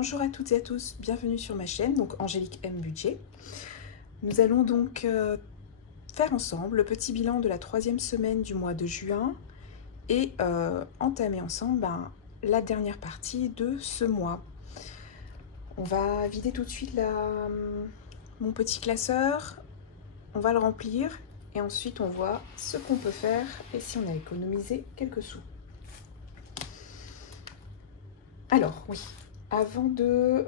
Bonjour à toutes et à tous, bienvenue sur ma chaîne, donc Angélique M Budget. Nous allons donc faire ensemble le petit bilan de la 3e semaine du mois de juin et entamer ensemble la dernière partie de ce mois. On va vider tout de suite mon petit classeur, on va le remplir et ensuite on voit ce qu'on peut faire et si on a économisé quelques sous. Alors oui, avant de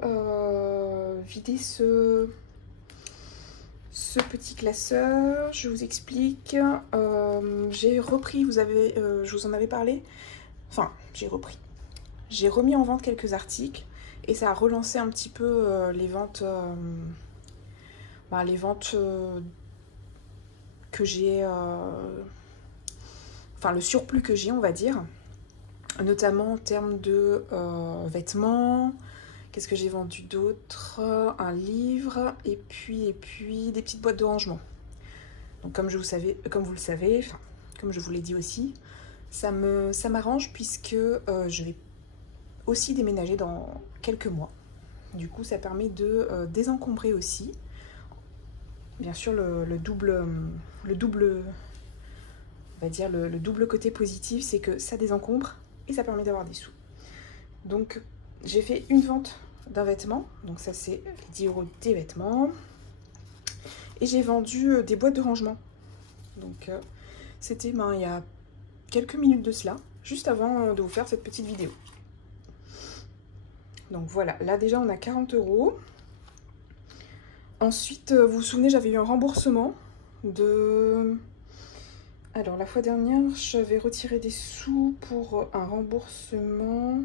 vider ce petit classeur, je vous explique. J'ai repris, je vous en avais parlé. Enfin, j'ai remis en vente quelques articles et ça a relancé un petit peu les ventes, que j'ai, enfin le surplus que j'ai, on va dire, notamment en termes de vêtements. Qu'est-ce que j'ai vendu d'autre? Un livre et puis des petites boîtes de rangement. Donc comme vous le savez, enfin, comme je vous l'ai dit aussi, ça m'arrange puisque je vais aussi déménager dans quelques mois. Du coup, ça permet de désencombrer aussi. Bien sûr, le double, on va dire le double côté positif, c'est que ça désencombre et ça permet d'avoir des sous. Donc, j'ai fait une vente d'un vêtement, donc ça c'est les 10 € des vêtements. Et j'ai vendu des boîtes de rangement. Donc, c'était il y a quelques minutes de cela, juste avant de vous faire cette petite vidéo. Donc voilà, là déjà on a 40 €. Ensuite, vous vous souvenez, j'avais eu un remboursement de... Alors la fois dernière, j'avais retiré des sous pour un remboursement.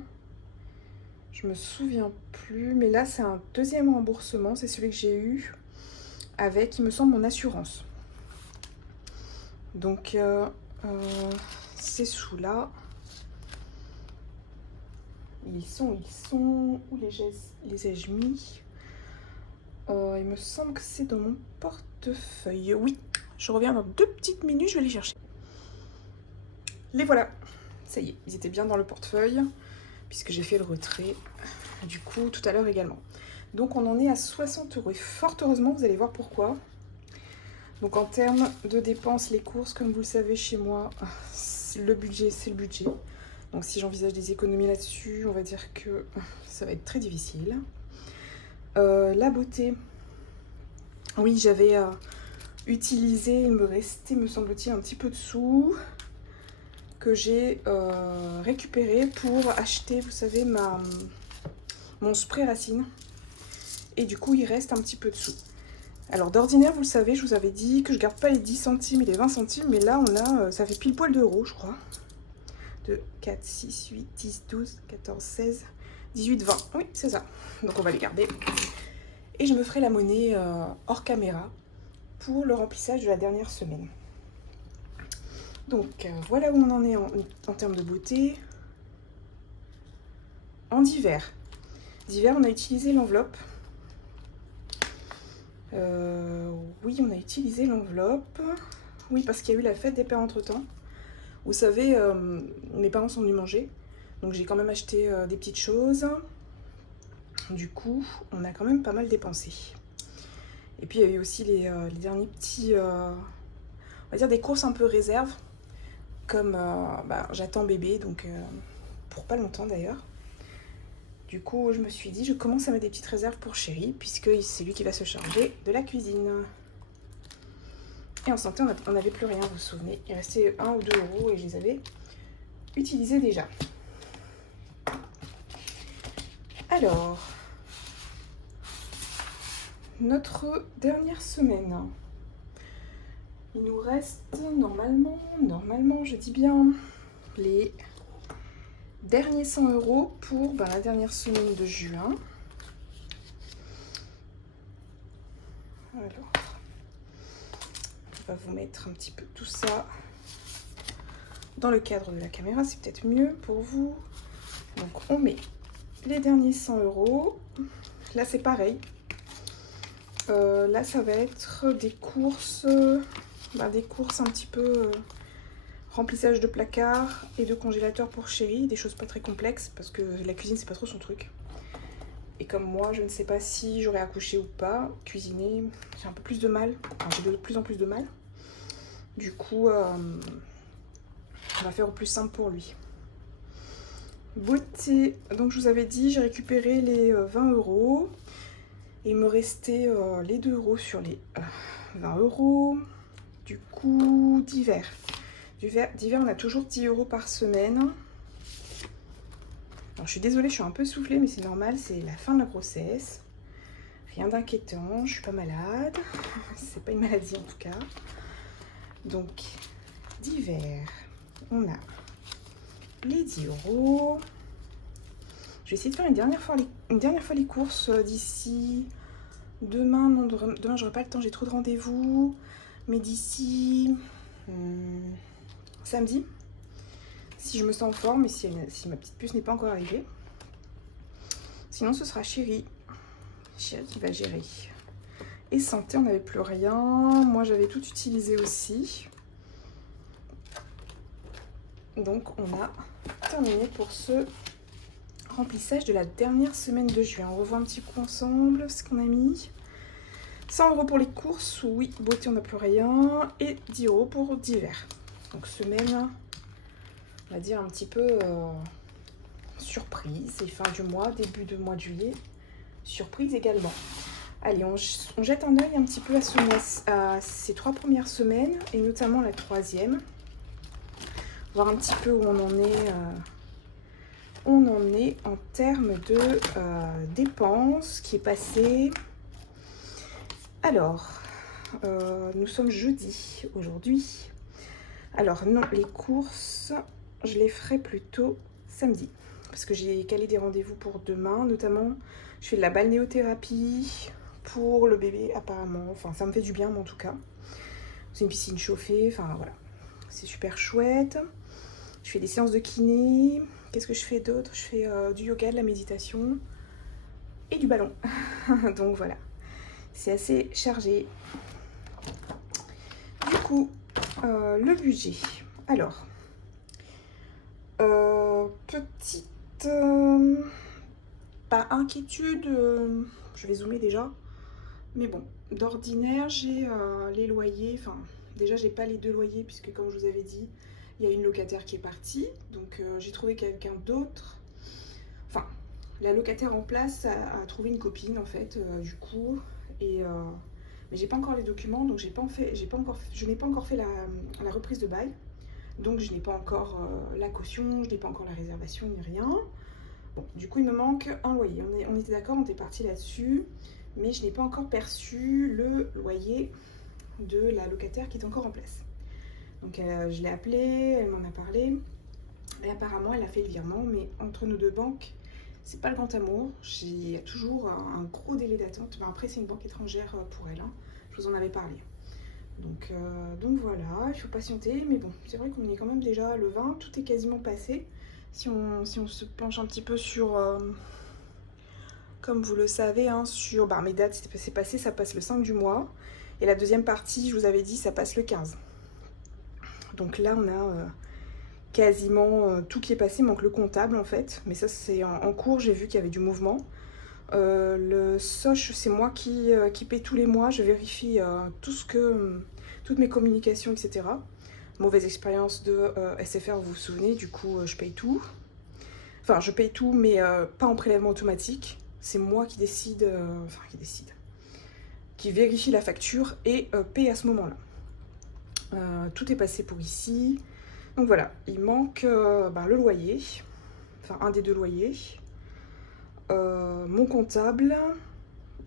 Je me souviens plus, mais là c'est un deuxième remboursement, c'est celui que j'ai eu avec, il me semble, mon assurance. Donc ces sous-là, ils sont, où les ai-je mis? Il me semble que c'est dans mon portefeuille. Oui, je reviens dans 2 petites minutes, je vais les chercher. Les voilà, ça y est, ils étaient bien dans le portefeuille, puisque j'ai fait le retrait, du coup, tout à l'heure également. Donc on en est à 60 €, et fort heureusement, vous allez voir pourquoi. Donc en termes de dépenses, les courses, comme vous le savez chez moi, le budget, c'est le budget. Donc si j'envisage des économies là-dessus, on va dire que ça va être très difficile. La beauté, oui, j'avais utilisé, il me restait, me semble-t-il, un petit peu de sous que j'ai récupéré pour acheter, vous savez, mon spray racine. Et du coup, il reste un petit peu de sous. Alors d'ordinaire, vous le savez, je vous avais dit que je garde pas les 10 centimes et les 20 centimes, mais là, ça fait pile poil d'euros, je crois. 2, 4, 6, 8, 10, 12, 14, 16, 18, 20. Oui, c'est ça. Donc on va les garder. Et je me ferai la monnaie hors caméra pour le remplissage de la dernière semaine. Donc voilà où on en est en termes de beauté. En divers, on a utilisé l'enveloppe. Oui, on a utilisé l'enveloppe. Oui, parce qu'il y a eu la fête des pères entre-temps. Vous savez, mes parents sont venus manger. Donc j'ai quand même acheté des petites choses. Du coup, on a quand même pas mal dépensé. Et puis il y a eu aussi les derniers petits... on va dire des courses un peu réserves. Comme j'attends bébé, donc pour pas longtemps d'ailleurs. Du coup, je me suis dit, je commence à mettre des petites réserves pour chéri, puisque c'est lui qui va se charger de la cuisine. Et en santé, on n'avait plus rien, vous vous souvenez. Il restait 1 ou 2 € et je les avais utilisés déjà. Alors, notre dernière semaine. Il nous reste normalement, je dis bien, les derniers 100 € pour la dernière semaine de juin. Alors, on va vous mettre un petit peu tout ça dans le cadre de la caméra, c'est peut-être mieux pour vous. Donc on met les derniers 100 €. Là c'est pareil. Là ça va être des courses, un petit peu remplissage de placard et de congélateur pour chéri, des choses pas très complexes parce que la cuisine c'est pas trop son truc. Et comme moi, je ne sais pas si j'aurai accouché ou pas, cuisiner, j'ai un peu plus de mal. Enfin, j'ai de plus en plus de mal. Du coup, on va faire au plus simple pour lui. Beauté. Donc je vous avais dit, j'ai récupéré les 20 €. Et il me restait les 2 € sur les 20 €. Du coup, divers. Divers, on a toujours 10 € par semaine. Alors, je suis désolée, je suis un peu soufflée, mais c'est normal, c'est la fin de la grossesse. Rien d'inquiétant, je suis pas malade. C'est pas une maladie en tout cas. Donc, divers, on a les 10 €. Je vais essayer de faire une dernière fois les courses d'ici demain. Non, demain, j'aurai pas le temps, j'ai trop de rendez-vous. Mais d'ici samedi, si je me sens en forme et si ma petite puce n'est pas encore arrivée. Sinon, ce sera Chérie qui va gérer. Et santé, on n'avait plus rien. Moi, j'avais tout utilisé aussi. Donc, on a terminé pour ce remplissage de la dernière semaine de juin. On revoit un petit coup ensemble ce qu'on a mis. 100 € pour les courses, oui, beauté, on n'a plus rien. Et 10 € pour divers. Donc, semaine, on va dire un petit peu surprise. C'est fin du mois, début de mois de juillet. Surprise également. Allez, on jette un œil un petit peu à ces 3 premières semaines et notamment la 3e. Voir un petit peu où on en est en termes de dépenses qui est passé. Alors, nous sommes jeudi aujourd'hui. Alors non, les courses, je les ferai plutôt samedi. Parce que j'ai calé des rendez-vous pour demain. Notamment, je fais de la balnéothérapie pour le bébé apparemment. Enfin, ça me fait du bien, mais en tout cas. C'est une piscine chauffée. Enfin, voilà. C'est super chouette. Je fais des séances de kiné. Qu'est-ce que je fais d'autre? Je fais du yoga, de la méditation et du ballon. Donc, voilà. C'est assez chargé. Du coup, le budget. Alors, petite pas inquiétude, je vais zoomer déjà. Mais bon, d'ordinaire, j'ai les loyers. Enfin, déjà, j'ai pas les 2 loyers puisque, comme je vous avais dit, il y a une locataire qui est partie. Donc, j'ai trouvé quelqu'un d'autre. Enfin, la locataire en place a trouvé une copine en fait, du coup. Et mais j'ai pas encore les documents, donc je n'ai pas encore fait la reprise de bail. Donc je n'ai pas encore la caution, je n'ai pas encore la réservation ni rien. Bon, du coup il me manque un loyer. On était d'accord, on était parti là-dessus, mais je n'ai pas encore perçu le loyer de la locataire qui est encore en place. Donc je l'ai appelée, elle m'en a parlé, et apparemment elle a fait le virement, mais entre nos 2 banques, c'est pas le grand amour. Il y a toujours un gros délai d'attente. Ben après, c'est une banque étrangère pour elle. Hein. Je vous en avais parlé. Donc voilà, il faut patienter. Mais bon, c'est vrai qu'on est quand même déjà le 20. Tout est quasiment passé. Si on se penche un petit peu sur, comme vous le savez, hein, sur mes dates, c'est passé, ça passe le 5 du mois. Et la deuxième partie, je vous avais dit, ça passe le 15. Donc là, on a... quasiment tout qui est passé, manque le comptable en fait, mais ça c'est en cours, j'ai vu qu'il y avait du mouvement. Le SOCH, c'est moi qui paie tous les mois, je vérifie toutes mes communications, etc. Mauvaise expérience de SFR, vous vous souvenez, du coup je paye tout. Enfin, je paye tout, mais pas en prélèvement automatique. C'est moi qui décide, qui vérifie la facture et paye à ce moment-là. Tout est passé pour ici. Donc voilà, il manque le loyer, enfin un des 2 loyers, mon comptable,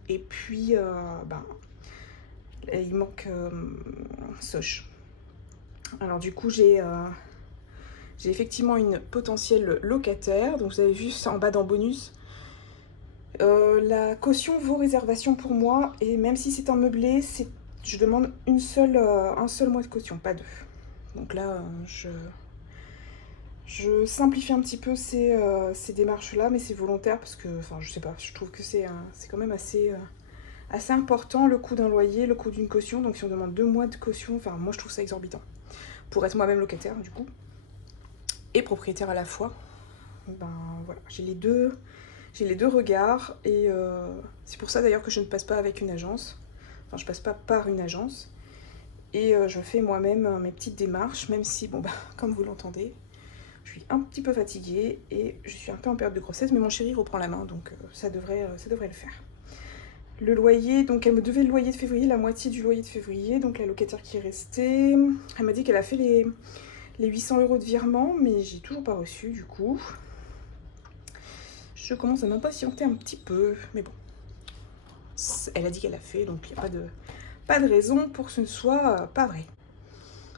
et puis il manque Soch. Alors du coup, j'ai effectivement une potentielle locataire, donc vous avez vu ça en bas dans bonus. La caution vaut réservation pour moi, et même si c'est un meublé, je demande un seul mois de caution, pas 2. Donc là, je simplifie un petit peu ces démarches-là, mais c'est volontaire parce que, enfin, je sais pas, je trouve que c'est quand même assez important le coût d'un loyer, le coût d'une caution. Donc si on demande 2 mois de caution, enfin, moi je trouve ça exorbitant. Pour être moi-même locataire, du coup, et propriétaire à la fois, ben voilà, j'ai les deux J'ai les deux regards et c'est pour ça d'ailleurs que je ne passe pas avec une agence. Enfin, je passe pas par une agence. Et je fais moi-même mes petites démarches, même si, bon, bah, comme vous l'entendez, je suis un petit peu fatiguée et je suis un peu en période de grossesse, mais mon chéri reprend la main, donc ça devrait le faire. Le loyer, donc elle me devait le loyer de février, la moitié du loyer de février, donc la locataire qui est restée. Elle m'a dit qu'elle a fait les 800 € de virement, mais j'ai toujours pas reçu du coup. Je commence à m'impatienter un petit peu, mais bon. Elle a dit qu'elle a fait, donc il n'y a pas de raison pour que ce ne soit pas vrai.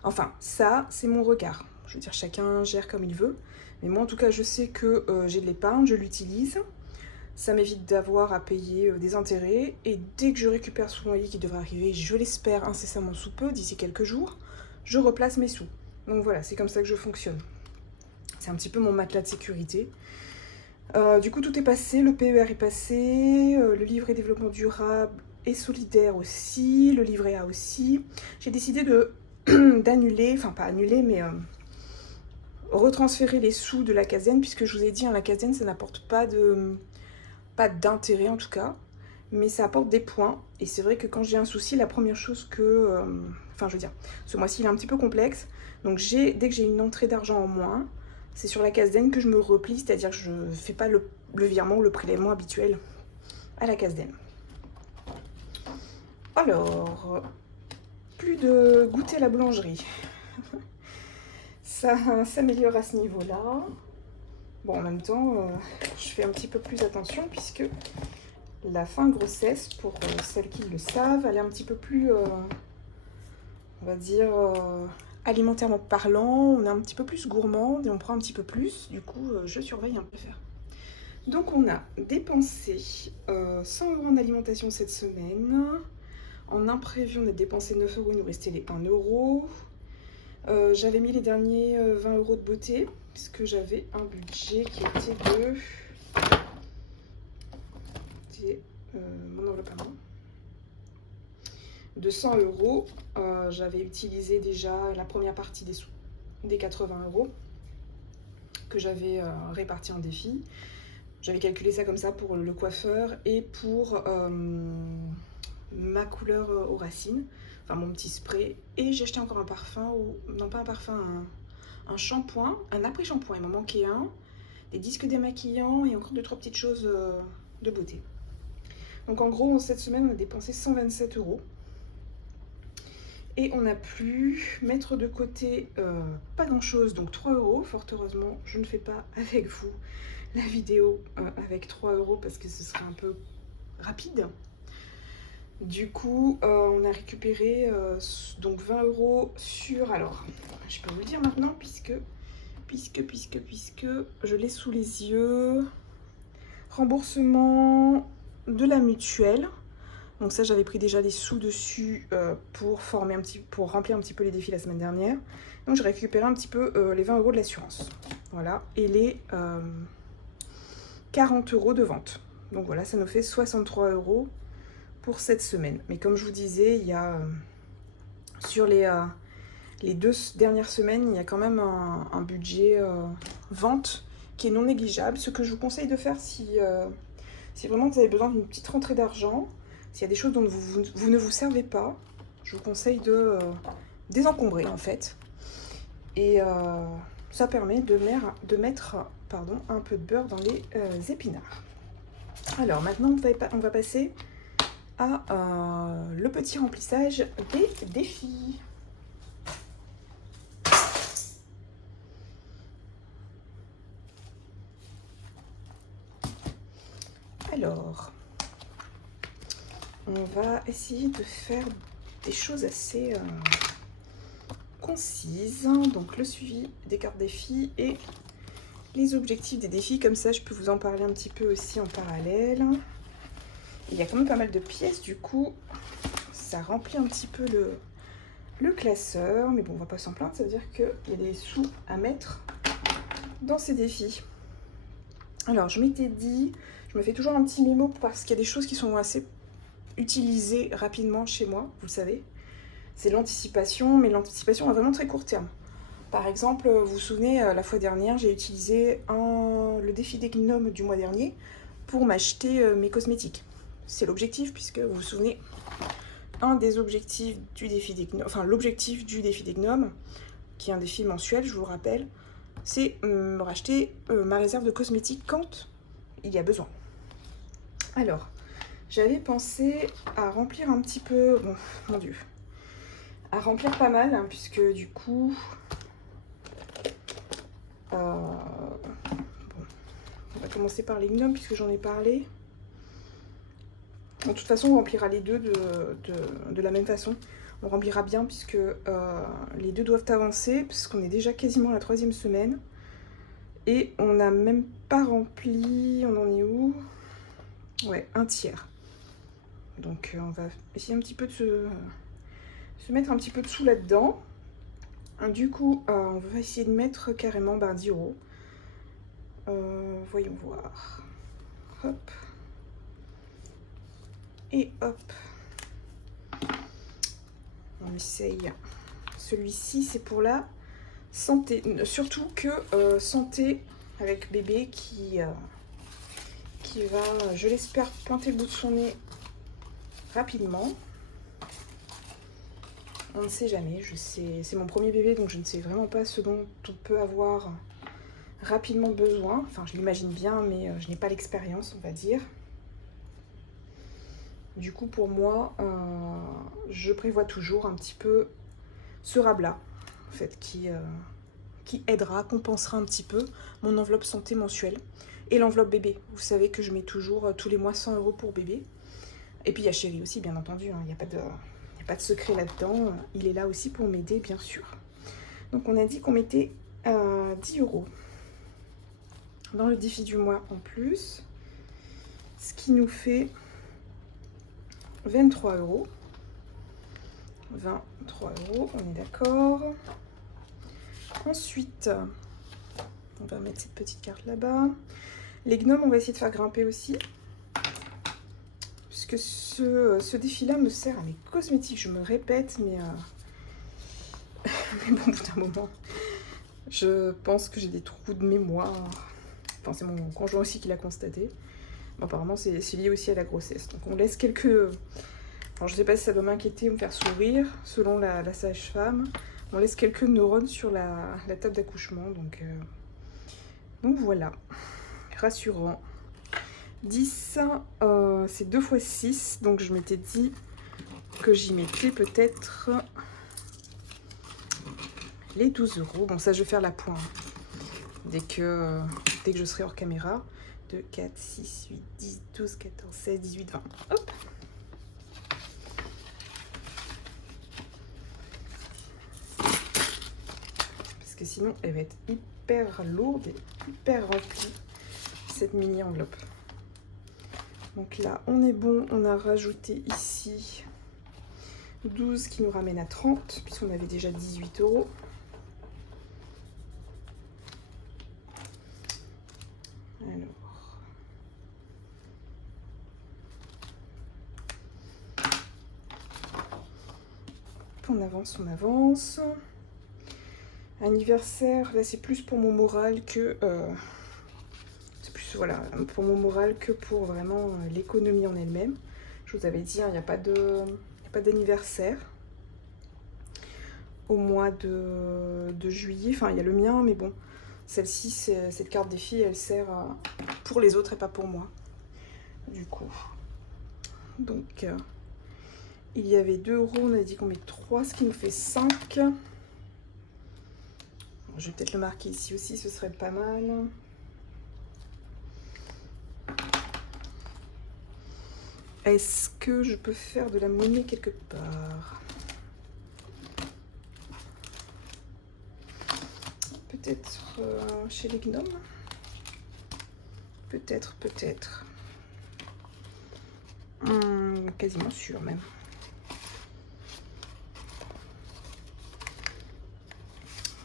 Enfin, ça, c'est mon regard. Je veux dire, chacun gère comme il veut. Mais moi, en tout cas, je sais que j'ai de l'épargne, je l'utilise. Ça m'évite d'avoir à payer des intérêts. Et dès que je récupère ce loyer qui devrait arriver, je l'espère incessamment sous peu, d'ici quelques jours, je replace mes sous. Donc voilà, c'est comme ça que je fonctionne. C'est un petit peu mon matelas de sécurité. Du coup, tout est passé, le PER est passé, le livret développement durable et solidaire aussi, le livret A aussi. J'ai décidé d'annuler, enfin pas annuler, mais retransférer les sous de la CASDEN, puisque je vous ai dit, la CASDEN, ça n'apporte pas d'intérêt en tout cas, mais ça apporte des points. Et c'est vrai que quand j'ai un souci, la première chose que... enfin, je veux dire, ce mois-ci, il est un petit peu complexe. Donc, dès que j'ai une entrée d'argent en moins, c'est sur la CASDEN que je me replie, c'est-à-dire que je ne fais pas le virement ou le prélèvement habituel à la CASDEN. Alors, plus de goûter à la boulangerie. Ça s'améliore à ce niveau-là. Bon, en même temps, je fais un petit peu plus attention puisque la fin de grossesse, pour celles qui le savent, elle est un petit peu plus, on va dire, alimentairement parlant, on est un petit peu plus gourmande et on prend un petit peu plus. Du coup, je surveille un peu faire. Donc, on a dépensé 100 € en alimentation cette semaine. En imprévu, on a dépensé 9 €, il nous restait les 1 €. J'avais mis les derniers 20 € de beauté, puisque j'avais un budget qui était de... mon enveloppe à moi. De 100 €. J'avais utilisé déjà la première partie des sous, des 80 € que j'avais répartis en défi. J'avais calculé ça comme ça pour le coiffeur et pour ma couleur aux racines, enfin mon petit spray. Et j'ai acheté encore un parfum, ou non pas un parfum, un shampoing, un après-shampoing, il m'en manquait un, des disques démaquillants et encore 2-3 petites choses de beauté. Donc en gros, cette semaine, on a dépensé 127 €. Et on a pu mettre de côté pas grand chose, donc 3 €. Fort heureusement, je ne fais pas avec vous la vidéo avec 3 € parce que ce serait un peu rapide. Du coup, on a récupéré donc 20 € sur... Alors, je peux vous le dire maintenant puisque je l'ai sous les yeux. Remboursement de la mutuelle. Donc ça, j'avais pris déjà les sous dessus pour remplir un petit peu les défis la semaine dernière. Donc j'ai récupéré un petit peu les 20 € de l'assurance. Voilà, et les 40 € de vente. Donc voilà, ça nous fait 63 € pour cette semaine. Mais comme je vous disais, il y a sur les 2 dernières semaines, il y a quand même un budget vente qui est non négligeable. Ce que je vous conseille de faire si vraiment vous avez besoin d'une petite rentrée d'argent, s'il y a des choses dont vous ne vous servez pas, je vous conseille de désencombrer en fait. Et ça permet de mettre un peu de beurre dans les épinards. Alors maintenant, on va passer à le petit remplissage des défis. Alors, on va essayer de faire des choses assez concises. Donc le suivi des cartes défis et les objectifs des défis. Comme ça, je peux vous en parler un petit peu aussi en parallèle. Il y a quand même pas mal de pièces, du coup, ça remplit un petit peu le classeur. Mais bon, on va pas s'en plaindre, ça veut dire qu'il y a des sous à mettre dans ces défis. Alors, je m'étais dit, je me fais toujours un petit mémo parce qu'il y a des choses qui sont assez utilisées rapidement chez moi, vous le savez. C'est l'anticipation, mais l'anticipation à vraiment très court terme. Par exemple, vous vous souvenez, la fois dernière, j'ai utilisé le défi des gnomes du mois dernier pour m'acheter mes cosmétiques. C'est l'objectif, puisque vous vous souvenez, un des objectifs du défi des gnomes, enfin l'objectif du défi des gnomes, qui est un défi mensuel, je vous le rappelle, c'est me racheter ma réserve de cosmétiques quand il y a besoin. Alors, j'avais pensé à remplir un petit peu, bon, mon Dieu, à remplir pas mal, hein, puisque du coup, bon, on va commencer par les gnomes, puisque j'en ai parlé. Bon, de toute façon, on remplira les deux de la même façon. On remplira bien, puisque les deux doivent avancer, puisqu'on est déjà quasiment à la 3e semaine. Et on n'a même pas rempli, on en est où? Ouais, un tiers. Donc on va essayer un petit peu de se mettre un petit peu de sous là-dedans. Du coup, on va essayer de mettre carrément 10 euros. Voyons voir. Hop. Et hop. On essaye. Celui-ci, c'est pour la santé. Surtout que santé avec bébé qui va, je l'espère, pointer le bout de son nez rapidement. On ne sait jamais, c'est mon premier bébé, donc je ne sais vraiment pas ce dont on peut avoir rapidement besoin. Enfin, je l'imagine bien, mais je n'ai pas l'expérience, on va dire. Du coup, pour moi, je prévois toujours un petit peu ce rablat, en fait, qui aidera, compensera un petit peu mon enveloppe santé mensuelle. Et l'enveloppe bébé, vous savez que je mets toujours tous les mois 100 euros pour bébé. Et puis il y a chéri aussi, bien entendu, hein, il n'y a pas de secret là-dedans. Il est là aussi pour m'aider, bien sûr. Donc on a dit qu'on mettait 10 euros dans le défi du mois en plus. Ce qui nous fait 23 euros. 23 euros, on est d'accord. Ensuite, on va mettre cette petite carte là-bas. Les gnomes, on va essayer de faire grimper aussi. Puisque ce défi-là me sert à mes cosmétiques. Je me répète, mais bon, au bout d'un moment, je pense que j'ai des trous de mémoire. Enfin, c'est mon conjoint aussi qui l'a constaté. Bon, apparemment, c'est lié aussi à la grossesse. Donc, on laisse quelques... Alors, je ne sais pas si ça doit m'inquiéter ou me faire sourire, selon la sage-femme. On laisse quelques neurones sur la table d'accouchement. Donc, voilà. Rassurant. 10, c'est 2 x 6. Donc, je m'étais dit que j'y mettais peut-être les 12 euros. Bon, ça, je vais faire la pointe dès que je serai hors caméra. 2, 4, 6, 8, 10, 12, 14, 16, 18, 20. Hop. Parce que sinon, elle va être hyper lourde et hyper remplie, cette mini enveloppe. Donc là, on est bon. On a rajouté ici 12 qui nous ramène à 30, puisqu'on avait déjà 18 euros. Alors. On avance, on avance. Anniversaire, là c'est plus pour mon moral que... c'est plus, voilà, pour mon moral que pour vraiment l'économie en elle-même. Je vous avais dit, il n'y a pas d'anniversaire au mois de juillet. Enfin, il y a le mien, mais bon, celle-ci, cette carte des filles, elle sert pour les autres et pas pour moi. Du coup. Donc, il y avait 2 euros, on a dit qu'on met 3, ce qui nous fait 5. Je vais peut-être le marquer ici aussi, ce serait pas mal. Est-ce que je peux faire de la monnaie quelque part? Peut-être chez les gnomes? Peut-être. Quasiment sûr même.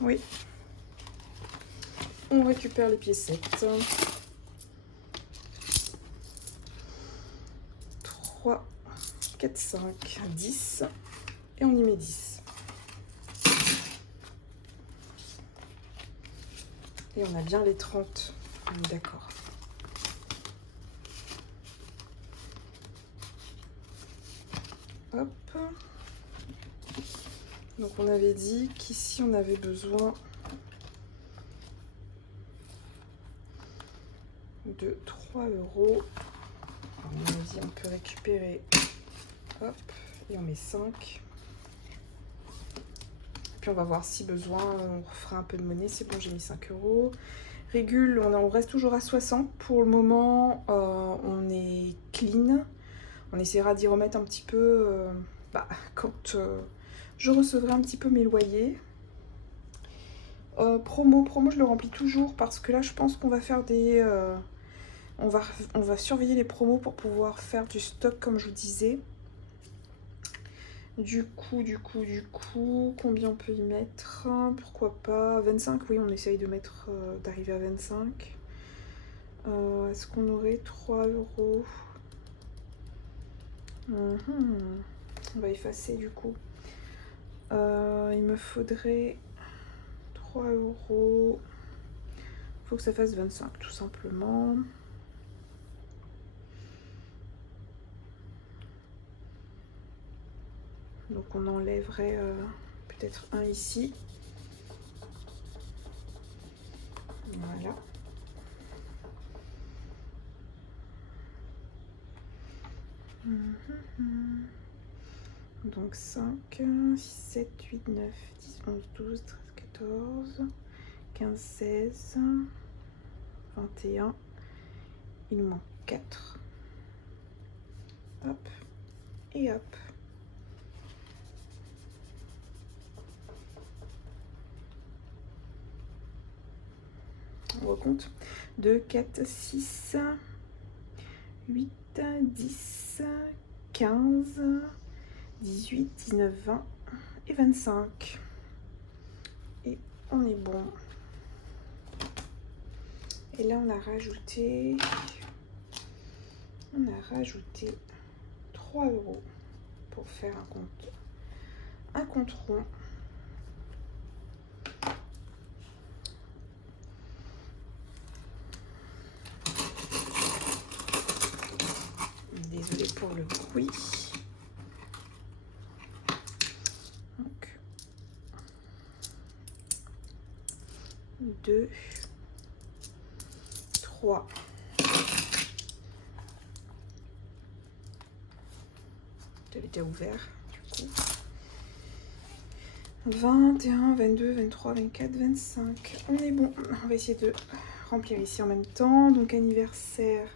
Oui. On récupère les piécettes. 3, 4, 5, 10. Et on y met 10. Et on a bien les 30. On est d'accord. Hop. Donc on avait dit qu'ici on avait besoin de 3 €. Vas-y, on peut récupérer. Hop, et on met 5. Puis on va voir si besoin, on refera un peu de monnaie. C'est bon, j'ai mis 5 €. Régule, on reste toujours à 60. Pour le moment, on est clean. On essaiera d'y remettre un petit peu quand je recevrai un petit peu mes loyers. Promo, je le remplis toujours parce que là, je pense qu'on va faire des... on va surveiller les promos pour pouvoir faire du stock, comme je vous disais. Du coup, combien on peut y mettre? Pourquoi pas 25, oui, on essaye de mettre, d'arriver à 25. Est-ce qu'on aurait 3 €? On va effacer du coup. Il me faudrait 3 €. Faut que ça fasse 25 tout simplement. Donc on enlèverait peut-être un ici. Voilà. Donc 5, 6, 7, 8, 9, 10, 11, 12, 13, 14, 15, 16, 21. Il nous manque 4. Hop. Et hop. On recompte. 2, 4, 6, 8, 10, 15, 18, 19, 20 et 25. Et on est bon. Et là, on a rajouté 3 € pour faire un compte rond. Désolée pour le bruit. Donc, 2, 3. J'avais déjà ouvert, du coup. 21, 22, 23, 24, 25. On est bon. On va essayer de remplir ici en même temps. Donc, anniversaire.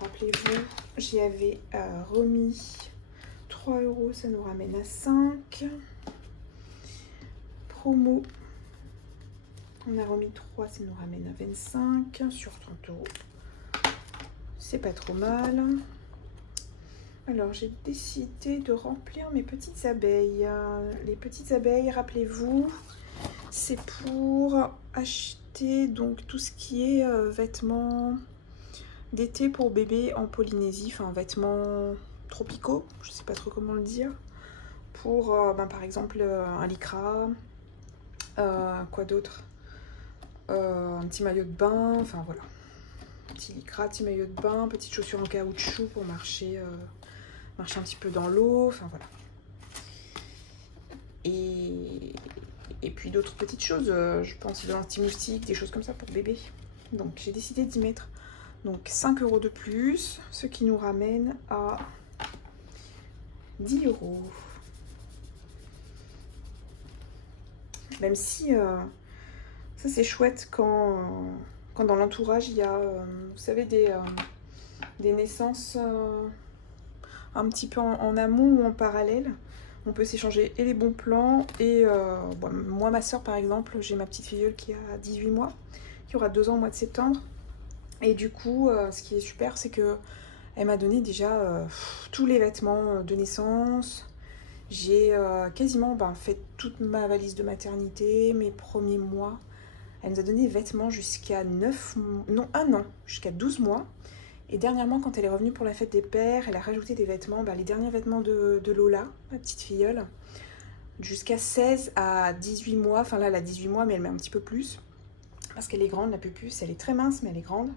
Rappelez-vous, j'y avais remis 3 €, ça nous ramène à 5. Promo, on a remis 3, ça nous ramène à 25 sur 30 €. C'est pas trop mal. Alors, j'ai décidé de remplir mes petites abeilles. Les petites abeilles, rappelez-vous, c'est pour acheter donc tout ce qui est vêtements d'été pour bébé en Polynésie, enfin vêtements tropicaux, je sais pas trop comment le dire, pour par exemple un lycra, quoi d'autre, un petit maillot de bain, enfin voilà, petit lycra, petit maillot de bain, petites chaussures en caoutchouc pour marcher un petit peu dans l'eau, enfin voilà. Et puis d'autres petites choses, je pense de l'anti-moustique, des choses comme ça pour bébé. Donc j'ai décidé d'y mettre donc 5 € de plus, ce qui nous ramène à 10 €. Même si ça c'est chouette quand dans l'entourage il y a, vous savez, des naissances un petit peu en amont ou en parallèle. On peut s'échanger et les bons plans et moi, ma soeur par exemple, j'ai ma petite filleule qui a 18 mois, qui aura 2 ans au mois de septembre. Et du coup, ce qui est super, c'est que elle m'a donné déjà tous les vêtements de naissance. J'ai quasiment fait toute ma valise de maternité, mes premiers mois. Elle nous a donné des vêtements jusqu'à 1 an, jusqu'à 12 mois. Et dernièrement, quand elle est revenue pour la fête des pères, elle a rajouté des vêtements, les derniers vêtements de Lola, ma petite filleule, jusqu'à 16 à 18 mois. Enfin là, elle a 18 mois, mais elle met un petit peu plus. Parce qu'elle est grande, la pupuce, elle est très mince, mais elle est grande.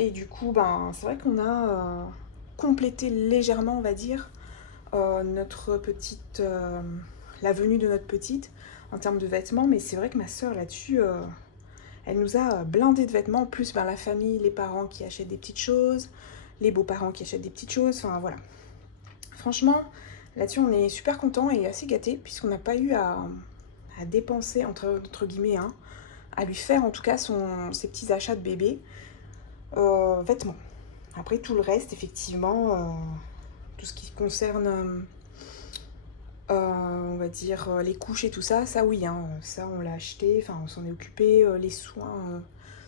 Et du coup, c'est vrai qu'on a compléter légèrement, on va dire, notre petite... la venue de notre petite en termes de vêtements. Mais c'est vrai que ma soeur là-dessus, elle nous a blindé de vêtements. En plus, ben, la famille, les parents qui achètent des petites choses, les beaux-parents qui achètent des petites choses, enfin voilà. Franchement, là-dessus, on est super contents et assez gâtés puisqu'on n'a pas eu à dépenser, entre guillemets, hein, à lui faire en tout cas ses petits achats de bébé vêtements. Après, tout le reste, effectivement, tout ce qui concerne, on va dire, les couches et tout ça, ça oui, hein, ça on l'a acheté, enfin on s'en est occupé, les soins,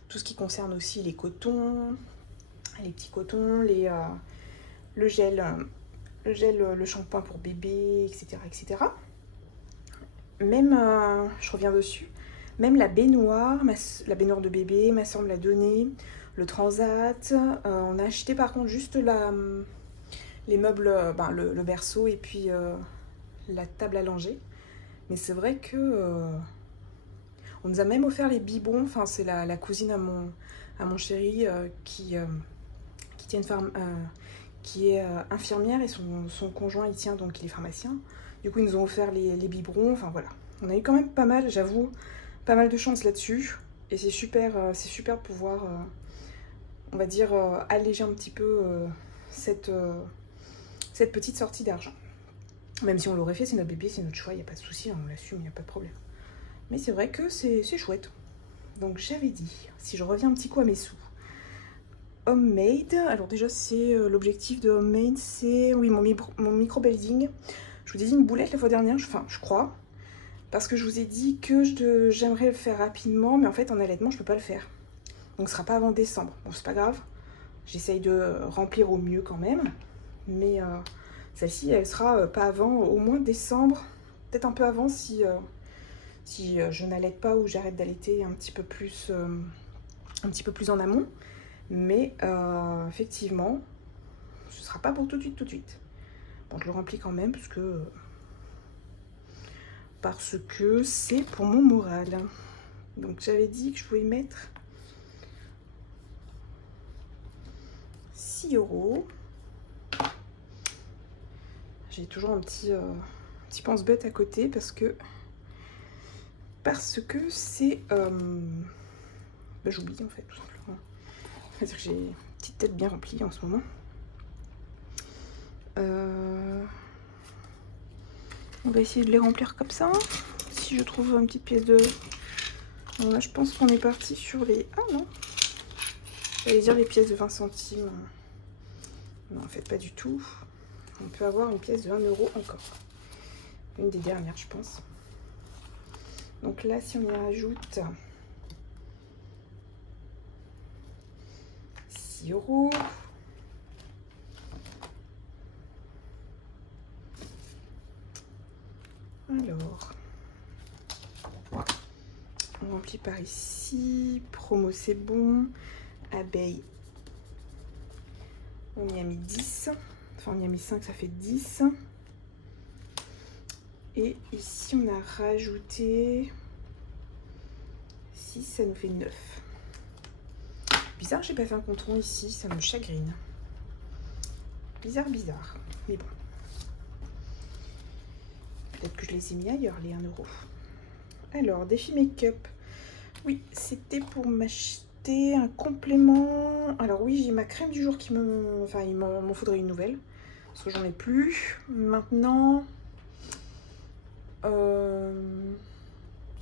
tout ce qui concerne aussi les cotons, les petits cotons, le gel, le shampoing pour bébé, etc. etc. Même, je reviens dessus, même la baignoire de bébé, ma soeur me l'a donnée, le transat, on a acheté par contre juste les meubles, le berceau et puis la table à langer. Mais c'est vrai que on nous a même offert les biberons, enfin c'est la cousine à mon chéri qui tient une ferme, qui est infirmière et son conjoint il tient, donc il est pharmacien. Du coup ils nous ont offert les biberons, enfin voilà. On a eu quand même pas mal, j'avoue, pas mal de chance là-dessus. Et c'est super de pouvoir, on va dire, alléger un petit peu cette petite sortie d'argent. Même si on l'aurait fait, c'est notre bébé, c'est notre choix, il n'y a pas de souci, on l'assume, il n'y a pas de problème. Mais c'est vrai que c'est chouette. Donc j'avais dit, si je reviens un petit coup à mes sous. Homemade, alors déjà c'est l'objectif de Homemade, c'est oui mon micro-building. Je vous ai dit une boulette la fois dernière, je crois. Parce que je vous ai dit que j'aimerais le faire rapidement, mais en fait en allaitement je peux pas le faire. Donc ce sera pas avant décembre. Bon c'est pas grave, j'essaye de remplir au mieux quand même. Mais celle-ci elle sera pas avant au moins décembre. Peut-être un peu avant si je n'allaite pas ou j'arrête d'allaiter un petit peu plus en amont. Mais effectivement, ce sera pas pour tout de suite. Bon, je le remplis quand même parce que c'est pour mon moral. Donc j'avais dit que je pouvais mettre 6 €. J'ai toujours un petit pense-bête à côté parce que c'est... j'oublie en fait, tout simplement. C'est-à-dire que j'ai une petite tête bien remplie en ce moment. On va essayer de les remplir comme ça. Si je trouve une petite pièce de... Alors là, je pense qu'on est parti sur les... Ah non, j'allais dire les pièces de 20 centimes. Non, en fait, pas du tout. On peut avoir une pièce de 1 € encore. Une des dernières, je pense. Donc là, si on y rajoute 6 €. Alors, on remplit par ici. Promo, c'est bon. Abeille, on y a mis 10. Enfin, on y a mis 5, ça fait 10. Et ici, on a rajouté 6, ça nous fait 9. Bizarre, j'ai pas fait un compte rond ici, ça me chagrine. Bizarre. Mais bon. Peut-être que je les ai mis ailleurs, les 1 €. Alors, défi make-up. Oui, c'était pour m'acheter un complément. Alors oui, j'ai ma crème du jour qui me... Enfin, il m'en faudrait une nouvelle. Parce que j'en ai plus. Maintenant...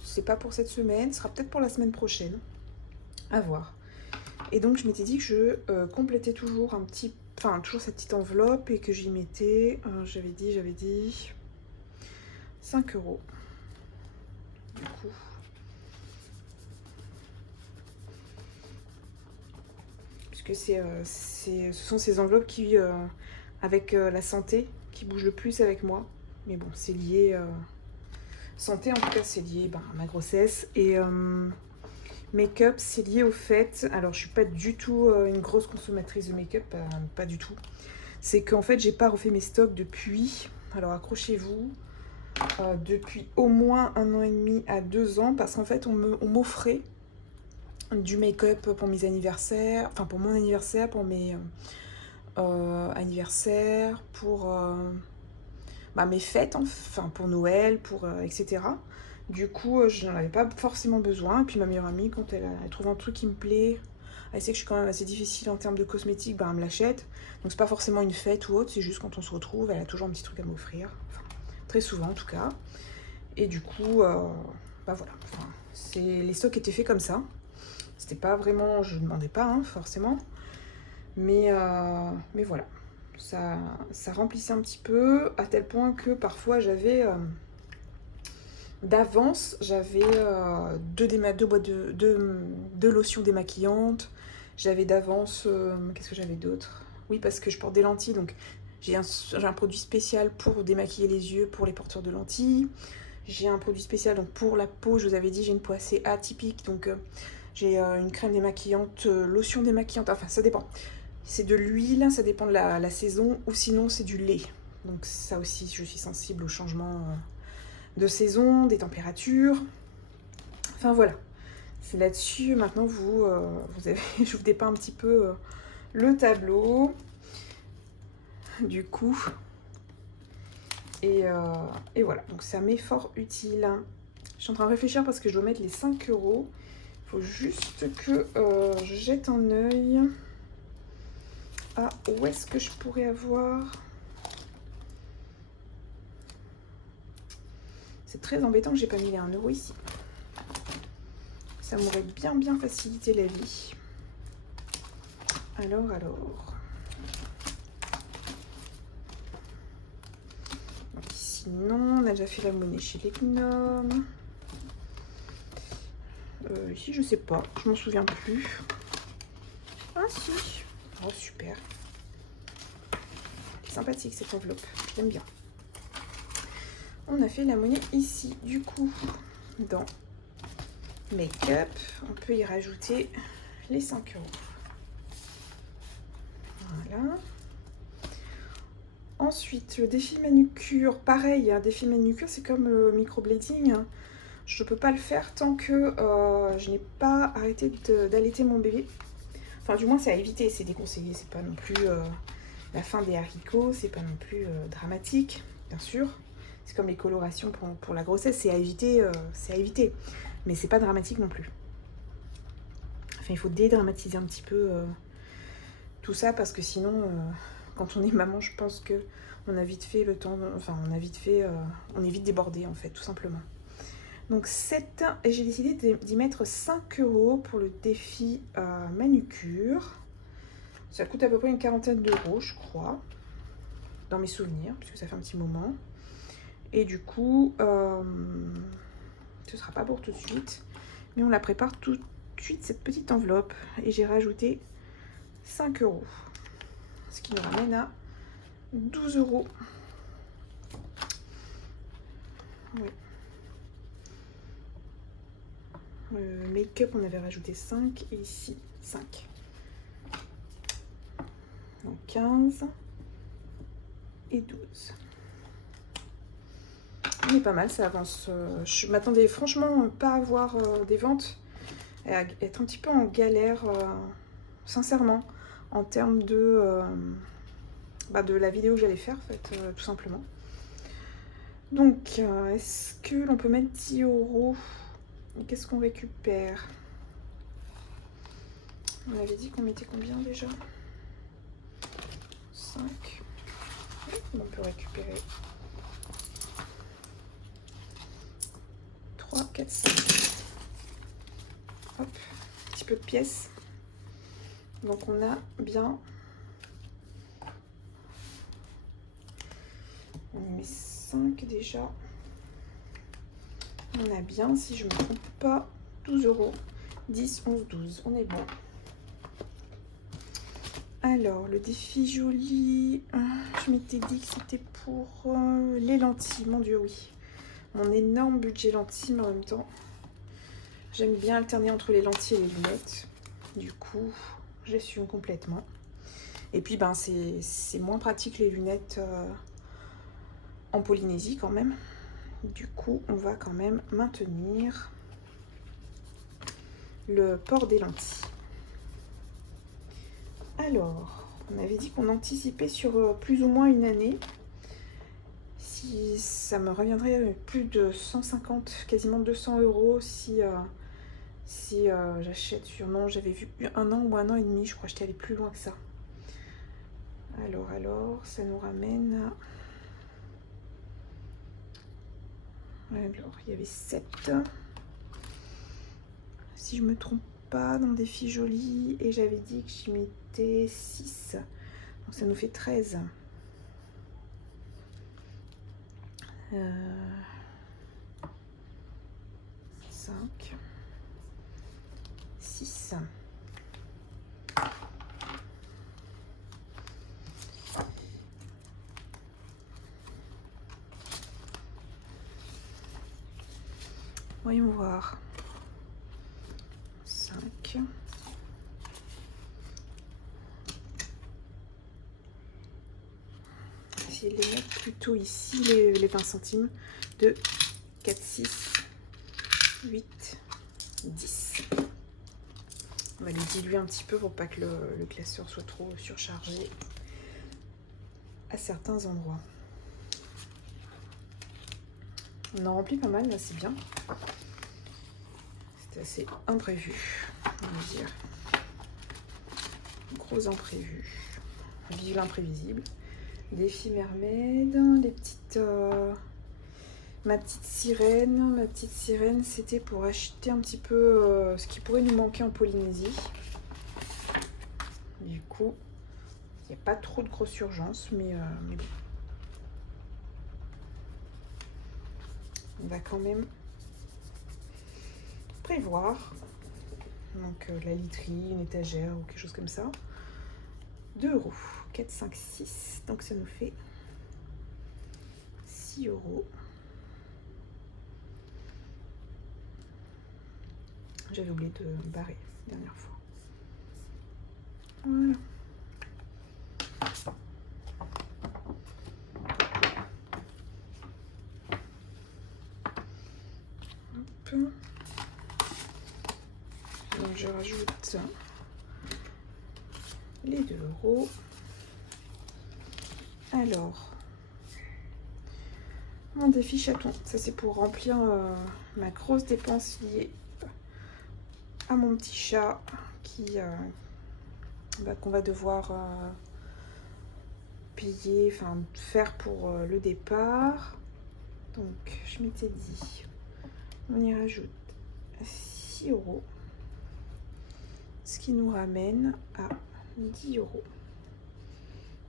c'est pas pour cette semaine, ce sera peut-être pour la semaine prochaine. À voir. Et donc, je m'étais dit que je complétais toujours toujours cette petite enveloppe et que j'y mettais... j'avais dit... 5 €. Du coup... Puisque ce sont ces enveloppes qui, avec la santé, qui bougent le plus avec moi. Mais bon, c'est lié... santé, en tout cas, c'est lié à ma grossesse. Et make-up, c'est lié au fait... Alors, je suis pas du tout une grosse consommatrice de make-up, pas du tout. C'est qu'en fait, j'ai pas refait mes stocks depuis... Alors, accrochez-vous... depuis au moins 1 an et demi à 2 ans, parce qu'en fait, on m'offrait du make-up pour mes anniversaires, enfin pour mon anniversaire, pour mes anniversaire, pour mes fêtes, enfin pour Noël, etc. Du coup, je n'en avais pas forcément besoin. Et puis ma meilleure amie, quand elle trouve un truc qui me plaît, elle sait que je suis quand même assez difficile en termes de cosmétiques, elle me l'achète. Donc c'est pas forcément une fête ou autre, c'est juste quand on se retrouve, elle a toujours un petit truc à m'offrir. Enfin, très souvent en tout cas. Et du coup, voilà. Enfin, les stocks étaient faits comme ça. C'était pas vraiment, je ne demandais pas forcément. Mais voilà. Ça remplissait un petit peu, à tel point que parfois j'avais... d'avance, j'avais deux boîtes de lotions démaquillantes. J'avais d'avance... qu'est-ce que j'avais d'autre? Oui, parce que je porte des lentilles, donc j'ai un produit spécial pour démaquiller les yeux pour les porteurs de lentilles. J'ai un produit spécial donc pour la peau, je vous avais dit, j'ai une peau assez atypique, donc j'ai une crème démaquillante, lotion démaquillante, enfin ça dépend. C'est de l'huile, ça dépend de la saison, ou sinon c'est du lait. Donc ça aussi, je suis sensible au changement de saison, des températures. Enfin voilà, c'est là-dessus. Maintenant, je vous dépeins un petit peu le tableau. Du coup, et voilà, donc ça m'est fort utile. Je suis en train de réfléchir parce que je dois mettre les 5 €. Il faut juste que je jette un œil à où est-ce que je pourrais avoir. C'est très embêtant que j'ai pas mis les 1 € ici. Ça m'aurait bien facilité la vie. Alors. Donc, sinon, on a déjà fait la monnaie chez les gnomes. Ici, je sais pas, je m'en souviens plus. Ah si. Oh super. C'est sympathique cette enveloppe, j'aime bien. On a fait la monnaie ici. Du coup, dans Make-up, on peut y rajouter les 5 €. Voilà. Ensuite, le défi manucure, pareil, un défi manucure, c'est comme le microblading. Je ne peux pas le faire tant que je n'ai pas arrêté d'allaiter mon bébé. Enfin, du moins, c'est à éviter, c'est déconseillé. C'est pas non plus la fin des haricots, c'est pas non plus dramatique, bien sûr. C'est comme les colorations pour la grossesse, c'est à éviter, mais c'est pas dramatique non plus. Enfin, il faut dédramatiser un petit peu tout ça parce que sinon, quand on est maman, je pense que on a vite fait le temps, on est vite débordé en fait, tout simplement. Donc j'ai décidé d'y mettre 5 € pour le défi manucure. Ça coûte à peu près une quarantaine d'euros, je crois, dans mes souvenirs, puisque ça fait un petit moment. Et du coup, ce sera pas pour tout de suite, mais on la prépare tout de suite, cette petite enveloppe. Et j'ai rajouté 5 €, ce qui nous ramène à 12 €. Oui. Make-up, on avait rajouté 5 et ici 5. Donc 15 et 12. On est pas mal, ça avance. Je m'attendais franchement pas à avoir des ventes, à être un petit peu en galère, sincèrement, en termes de la vidéo que j'allais faire, en fait, tout simplement. Donc, est-ce que l'on peut mettre 10 €? Et qu'est-ce qu'on récupère? On avait dit qu'on mettait combien déjà? 5. On peut récupérer 3, 4, 5. Hop, un petit peu de pièces. Donc on a bien... On y met 5 déjà. On a bien, si je ne me trompe pas, 12 €. 10, 11, 12. On est bon. Alors, le défi joli, je m'étais dit que c'était pour les lentilles. Mon Dieu, oui. Mon énorme budget lentilles, mais en même temps, j'aime bien alterner entre les lentilles et les lunettes. Du coup, j'assume complètement. Et puis, c'est moins pratique les lunettes en Polynésie quand même. Du coup, on va quand même maintenir le port des lentilles. Alors, On avait dit qu'on anticipait sur plus ou moins une année. Si ça me reviendrait plus de 150, quasiment 200 € si j'achète sur... Non, j'avais vu 1 an ou 1 an et demi, je crois que j'étais allée plus loin que ça. Alors, ça nous ramène à... Alors, il y avait 7. Si je me trompe pas, dans Défi Joli, et j'avais dit que j'y mettais 6. Donc ça nous fait 13. 5, 6. Voyons voir. 5. Essayer de les mettre plutôt ici, les 20 centimes. 2, 4, 6, 8, 10. On va les diluer un petit peu pour pas que le classeur soit trop surchargé à certains endroits. On en remplit pas mal, là, c'est bien. C'était assez imprévu, on va dire. Gros imprévu. Vive l'imprévisible. Défi mermaid, les petites... Ma petite sirène, c'était pour acheter un petit peu ce qui pourrait nous manquer en Polynésie. Du coup, il n'y a pas trop de grosse urgence, mais bon. On va quand même prévoir. Donc la literie, une étagère ou quelque chose comme ça. 2 €. 4, 5, 6. Donc ça nous fait 6 €. J'avais oublié de barrer la dernière fois. Voilà. Hop. Donc je rajoute les 2 €. Alors, mon défi chaton, ça c'est pour remplir ma grosse dépense liée à mon petit chat qu'on va devoir payer, enfin faire pour le départ. Donc je m'étais dit, on y rajoute 6 €, ce qui nous ramène à 10 €.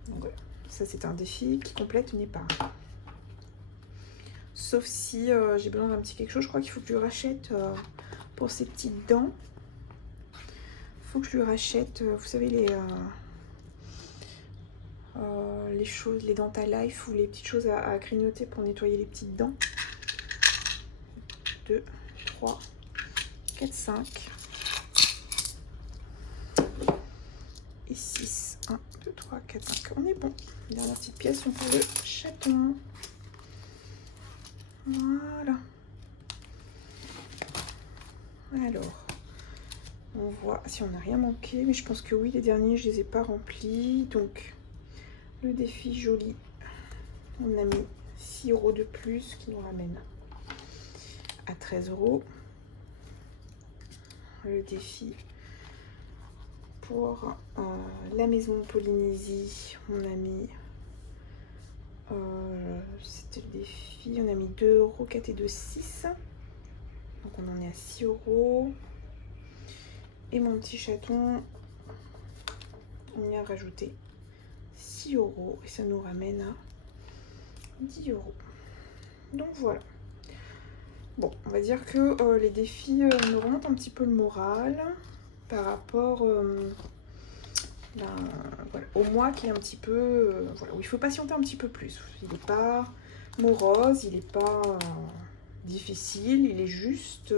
Donc voilà, ça c'est un défi qui complète une épargne. Sauf si j'ai besoin d'un petit quelque chose, je crois qu'il faut que je lui rachète pour ses petites dents. Il faut que je lui rachète, vous savez, les choses, les Dental Life ou les petites choses à grignoter pour nettoyer les petites dents. 2, 3, 4, 5 et 6. 1, 2, 3, 4, 5. On est bon. Dernière petite pièce, on fait le chaton. Voilà. Alors, on voit si on n'a rien manqué, mais je pense que oui, les derniers, je les ai pas remplis. Donc, le défi joli, on a mis 6 € de plus, ce qui nous ramène à 13 €. Le défi pour la maison Polynésie, on a mis... c'était le défi, on a mis 2 €, 4 et 2, 6. Donc on en est à 6 €. Et mon petit chaton, on y a rajouté 6 € et ça nous ramène à 10 €. Donc voilà. Bon, on va dire que les défis nous remontent un petit peu le moral par rapport voilà, au mois qui est un petit peu... voilà, où il faut patienter un petit peu plus. Il n'est pas morose, il n'est pas difficile, il est juste...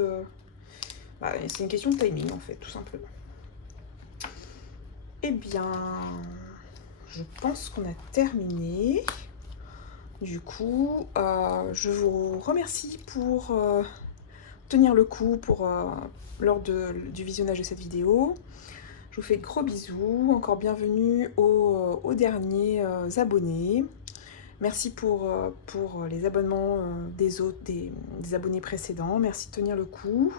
c'est une question de timing en fait, tout simplement. Eh bien, je pense qu'on a terminé. Du coup, je vous remercie pour tenir le coup lors du visionnage de cette vidéo. Je Je vous fais de gros bisous, encore bienvenue aux derniers abonnés. Merci pour les abonnements des autres, des abonnés précédents. Merci de tenir le coup.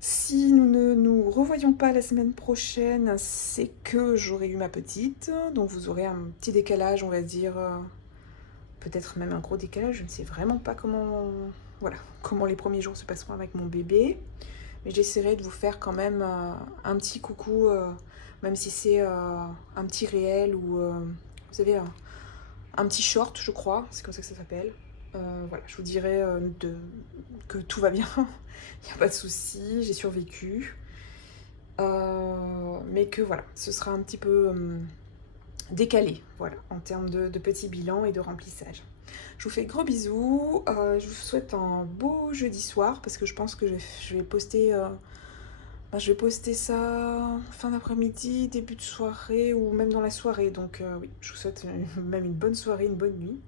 Si nous ne nous revoyons pas la semaine prochaine, c'est que j'aurai eu ma petite. Donc vous aurez un petit décalage, on va dire, peut-être même un gros décalage. Je ne sais vraiment pas comment les premiers jours se passeront avec mon bébé. Mais j'essaierai de vous faire quand même un petit coucou, même si c'est un petit réel ou, vous savez, un petit short, je crois, c'est comme ça que ça s'appelle. Voilà, je vous dirai que tout va bien, il n'y a pas de souci, j'ai survécu. Mais que voilà, ce sera un petit peu décalé, voilà, en termes de petit bilan et de remplissage. Je vous fais de gros bisous, je vous souhaite un beau jeudi soir, parce que je pense que je vais poster... je vais poster ça fin d'après-midi, début de soirée ou même dans la soirée. Donc oui, je vous souhaite même une bonne soirée, une bonne nuit.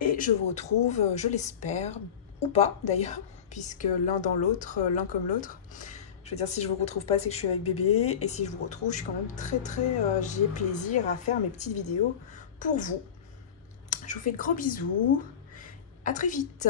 Et je vous retrouve, je l'espère, ou pas d'ailleurs, puisque l'un dans l'autre, l'un comme l'autre. Je veux dire, si je vous retrouve pas, c'est que je suis avec bébé. Et si je vous retrouve, je suis quand même j'ai plaisir à faire mes petites vidéos pour vous. Je vous fais de gros bisous. À très vite.